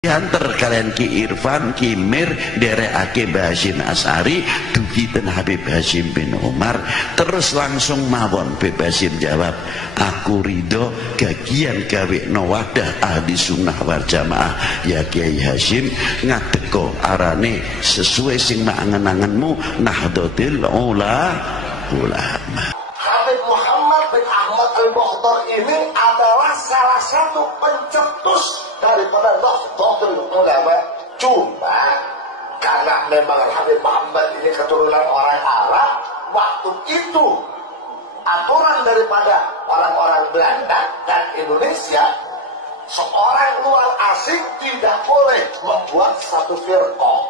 Diantar kalian Ki Irfan, Ki Mir, derekake Mbah Hasyim Asy'ari, dugi ten Habib Hasyim bin Umar, terus langsung mawon Habib Hasyim jawab, aku ridho gagian gawe no wadah ahli sunnah wal jamaah ya Kiai Hasyim, ngadeko arane sesuai sing mangen-angenmu Nahdlatul Ulama. Habib Muhammad bin Ahmad al-Mukhtar ini adalah salah satu pencetus daripada Nahdlatul Ulama. Cuma karena memang Habib Muhammad ini keturunan orang Arab, waktu itu aturan daripada orang-orang Belanda dan Indonesia, seorang luar asing tidak boleh membuat satu firqah,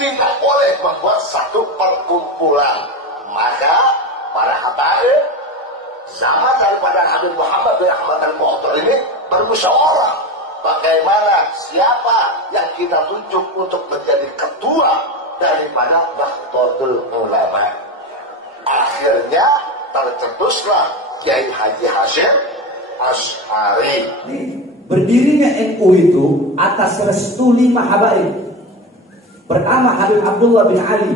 tidak boleh membuat satu perkumpulan. Maka para habaib zaman daripada Habib Muhammad bin Ahmad al-Mukhtar ini bermusyawarah bagaimana siapa yang kita tunjuk untuk menjadi ketua daripada Nahdlatul Ulama. Akhirnya tercetuslah Kiai Haji Hasyim Asy'ari. Berdirinya NU itu atas restu 5 habaib. Pertama Habib Abdullah bin Ali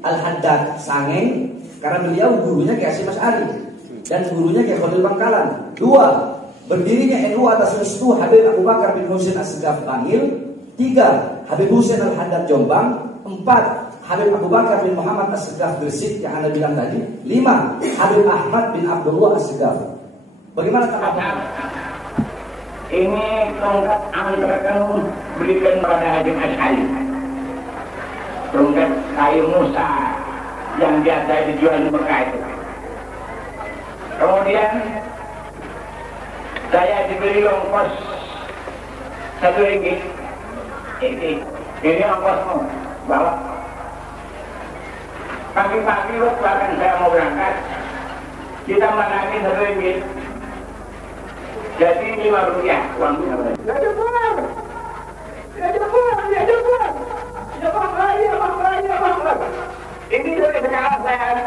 Al-Haddad Sangeng, karena beliau gurunya Kiai Hasyim Asy'ari dan gurunya Kiai Khalil Bangkalan. 2. Berdirinya NU atas restu Habib Abu Bakar bin Husain As-Segaf Bangil. 3. Habib Husain Al-Haddad Jombang. 4. Habib Abu Bakar bin Muhammad As-Segaf Gresik yang Anda bilang tadi. 5. Habib Ahmad bin Abdullah As-Segaf. Bagaimana tanggapan? Ini tongkat akan berikan pada Hasyim Asy'ari. Tongkat kayu Musa yang biasa dijual di Mekah itu. Kemudian saya diberi ongkos 1 ringgit. Ini ongkosmu, bawa. Pagi-pagi waktu akan saya mau berangkat, kita menangi 1 ringgit. Jadi 5 rupiah uangnya. Tidak ada buang. Ini dari sekarang saya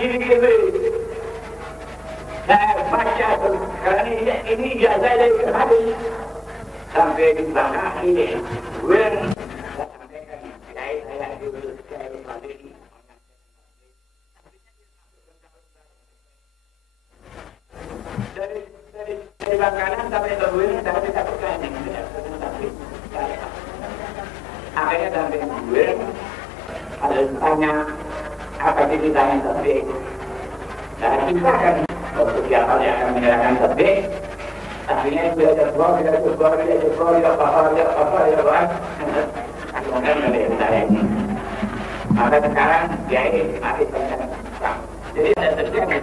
gini-gini. Saya baca karena ini ijazah dari hadis sampai di bawah ini. When saya dari Bangkalan sampai ke Buin saya tidak berani. Akhirnya sampai Buin ada tanya apa ditanya tapi saya ceritakan untuk siapa yang akan menyerahkan tapi akhirnya belajar keluar maka sekarang dia ini masih jadi saya terjadi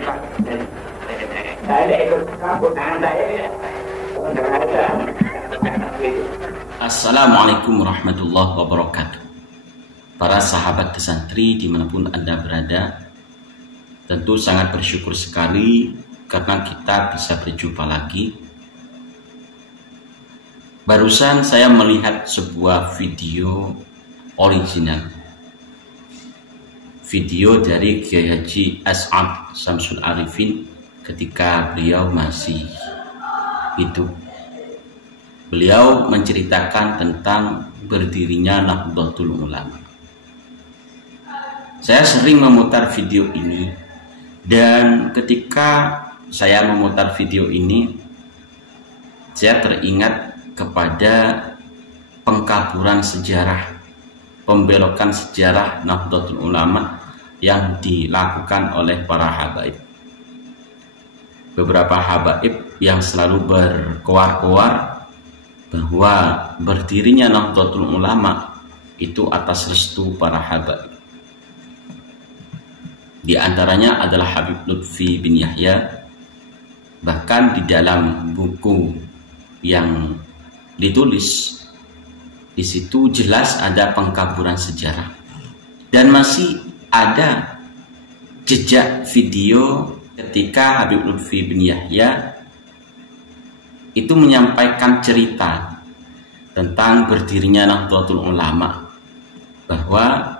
saya ikut kampung saya Assalamualaikum warahmatullahi wabarakatuh. Para sahabat santri dimanapun Anda berada, tentu sangat bersyukur sekali karena kita bisa berjumpa lagi. Barusan saya melihat sebuah video original, video dari Kiai Haji As'ad Syamsul Arifin ketika beliau masih hidup. Beliau menceritakan tentang berdirinya Nahdlatul Ulama. Saya sering memutar video ini, dan ketika saya memutar video ini, saya teringat kepada pengkaburan sejarah, pembelokan sejarah Nahdlatul Ulama yang dilakukan oleh para habaib. Beberapa habaib yang selalu berkoar-koar bahwa berdirinya Nahdlatul Ulama itu atas restu para habaib. Di antaranya adalah Habib Lutfi bin Yahya. Bahkan di dalam buku yang ditulis, di situ jelas ada pengkaburan sejarah. Dan masih ada jejak video ketika Habib Lutfi bin Yahya itu menyampaikan cerita tentang berdirinya Nahdlatul Ulama, bahwa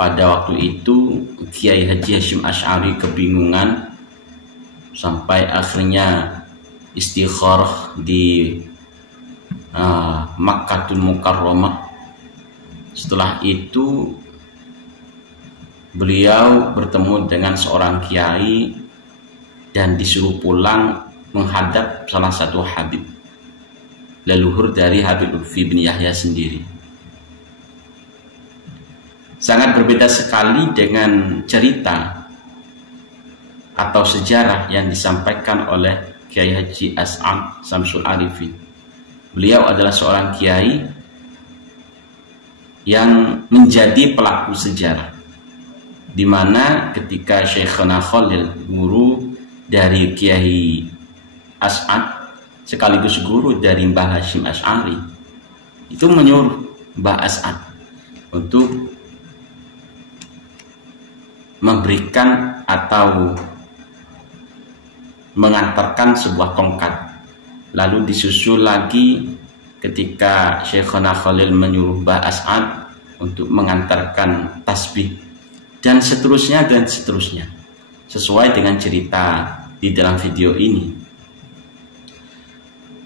pada waktu itu Kiai Haji Hasyim Asy'ari kebingungan sampai akhirnya istikharah di Makkatul Mukarramah. Setelah itu beliau bertemu dengan seorang kiai dan disuruh pulang menghadap salah satu Habib, leluhur dari Habib Lutfi bin Yahya sendiri. Sangat berbeda sekali dengan cerita atau sejarah yang disampaikan oleh Kiai Haji As'ad Samsul Arifin. Beliau adalah seorang kiai yang menjadi pelaku sejarah, di mana ketika Syekhona Khalil, guru dari Kiai As'ad sekaligus guru dari Mbah Hashim Asy'ari, itu menyuruh Mbah As'ad untuk memberikan atau mengantarkan sebuah tongkat. Lalu disusul lagi ketika Syekhona Khalil menyuruh Mbah As'ad untuk mengantarkan tasbih, dan seterusnya sesuai dengan cerita di dalam video ini.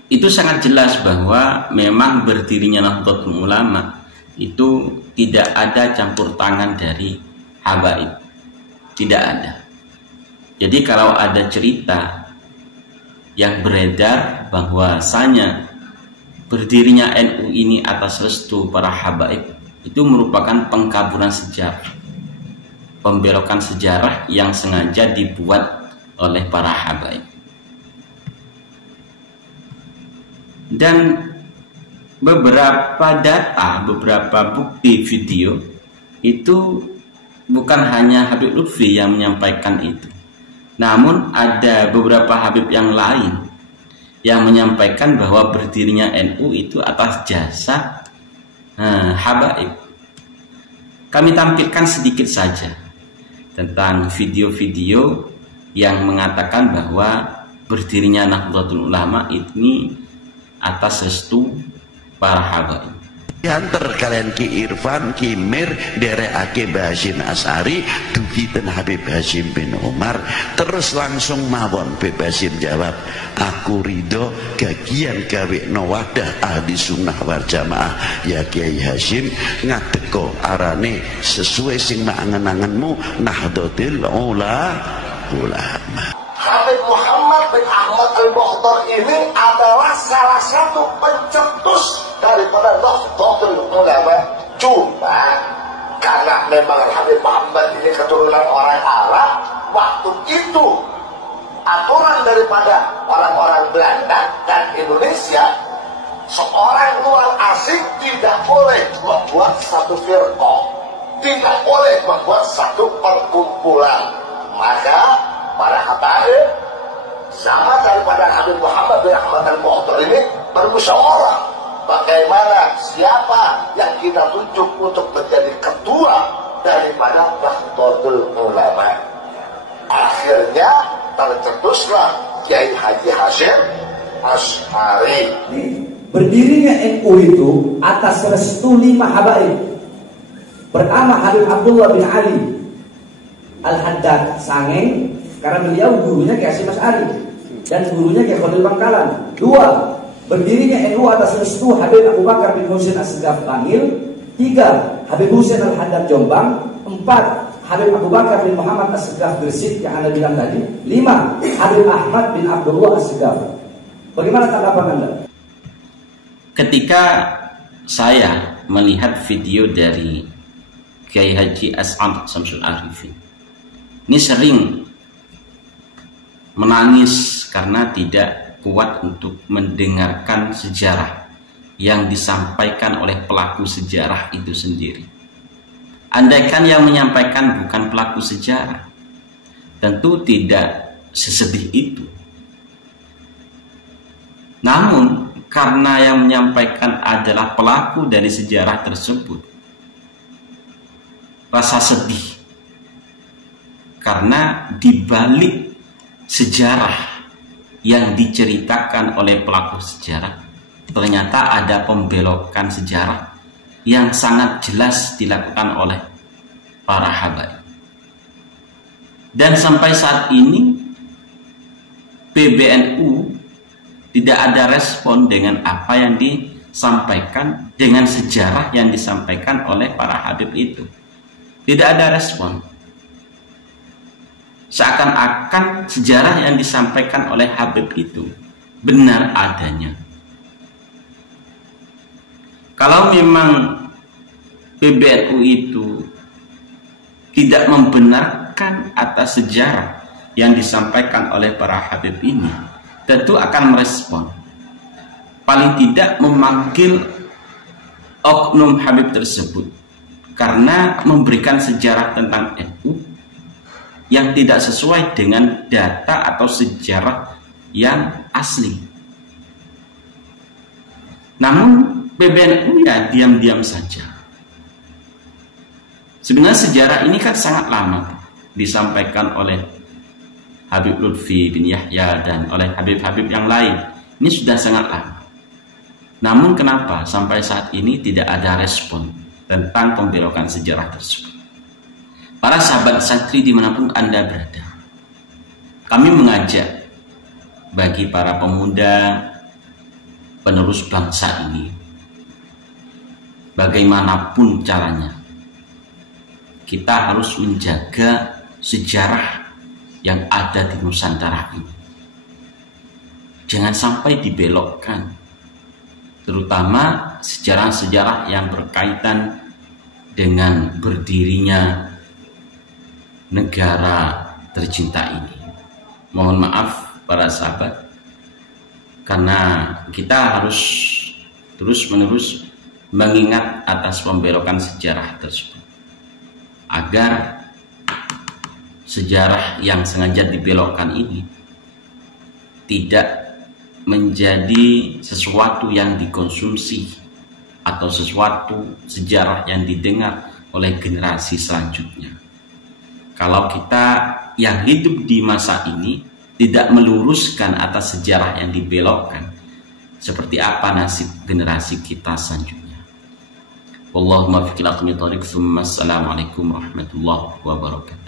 Itu sangat jelas bahwa memang berdirinya Nahdlatul Ulama itu tidak ada campur tangan dari habaib, tidak ada. Jadi kalau ada cerita yang beredar bahwasanya berdirinya NU ini atas restu para habaib, itu merupakan pengkaburan sejarah, pembelokan sejarah yang sengaja dibuat oleh para habaib. Dan beberapa data, beberapa bukti video itu bukan hanya Habib Lutfi yang menyampaikan itu, namun ada beberapa Habib yang lain yang menyampaikan bahwa berdirinya NU itu atas jasa habaib. Kami tampilkan sedikit saja tentang video-video yang mengatakan bahwa berdirinya Nahdlatul Ulama ini atas restu para habaib. Diantar kalian Ki Irfan, Ki Mir, dereake Mbah Hashim Asy'ari, dugi ten Habib Hashim bin Umar, terus langsung mawon Habib Hashim jawab, aku ridho gagian gawe no wadah ahli sunnah wal jamaah ya Kiai Hashim, ngadeko arane sesuai sing angen-angenmu Nahdlatul Ulama. Habib Muhammad bin Ahmad al-Mukhtar ini adalah salah satu pencetus daripada Nahdlatul Ulama. Cuma karena memang Habib Muhammad ini keturunan orang Arab, waktu itu aturan daripada orang-orang Belanda dan Indonesia, seorang luar asing tidak boleh membuat satu firqah, tidak boleh membuat satu perkumpulan. Maka para habaib sama daripada Habib Muhammad bin Ahmad al-Mukhtar ini bermusyawarah bagaimana siapa yang kita tunjuk untuk menjadi ketua daripada Nahdlatul Ulama. Akhirnya tercetuslah Kiai Haji Hashim Asy'ari. Berdirinya NU itu atas restu 5 habaib. Pertama Habib Abdullah bin Ali Al-Haddad Sangeng, karena beliau gurunya Kiai Hashim Asy'ari dan gurunya Kiai Khalil Bangkalan. 2. Berdirinya NU atas restu Habib Abu Bakar bin Husain As-Segaf Bangil. 3. Habib Husain Al-Haddad Jombang. 4. Habib Abu Bakar bin Muhammad As-Segaf Gresik yang Anda bilang tadi. 5. Habib Ahmad bin Abdullah As-Segaf. Bagaimana tanggapan Anda? Ketika saya melihat video dari Kiai Haji As'ad Samsul Arifin, ini sering menangis karena tidak kuat untuk mendengarkan sejarah yang disampaikan oleh pelaku sejarah itu sendiri. Andaikan yang menyampaikan bukan pelaku sejarah, tentu tidak sesedih itu. Namun karena yang menyampaikan adalah pelaku dari sejarah tersebut, rasa sedih karena dibalik sejarah yang diceritakan oleh pelaku sejarah ternyata ada pembelokan sejarah yang sangat jelas dilakukan oleh para habaib. Dan sampai saat ini PBNU tidak ada respon dengan apa yang sampaikan dengan sejarah yang disampaikan oleh para habib itu. Tidak ada respon. Seakan-akan sejarah yang disampaikan oleh habib itu benar adanya. Kalau memang PBNU itu tidak membenarkan atas sejarah yang disampaikan oleh para habib ini, tentu akan merespon. Paling tidak memanggil oknum habib tersebut karena memberikan sejarah tentang NU yang tidak sesuai dengan data atau sejarah yang asli. Namun PBNU ya diam-diam saja. Sebenarnya sejarah ini kan sangat lama disampaikan oleh Habib Lutfi bin Yahya dan oleh habib-habib yang lain. Ini sudah sangat lama. Namun kenapa sampai saat ini tidak ada respon tentang pembelokan sejarah tersebut? Para sahabat santri dimanapun Anda berada, kami mengajak bagi para pemuda penerus bangsa ini, bagaimanapun caranya, kita harus menjaga sejarah yang ada di Nusantara ini. Jangan sampai dibelokkan, terutama sejarah-sejarah yang berkaitan dengan berdirinya negara tercinta ini. Mohon maaf para sahabat, karena kita harus terus-menerus mengingat atas pembelokan sejarah tersebut, agar sejarah yang sengaja dibelokkan ini tidak menjadi sesuatu yang dikonsumsi atau sesuatu sejarah yang didengar oleh generasi selanjutnya. Kalau kita yang hidup di masa ini tidak meluruskan atas sejarah yang dibelokkan, seperti apa nasib generasi kita selanjutnya? Wallahumma fiqil aqmi tariq. Assalamualaikum warahmatullahi wabarakatuh.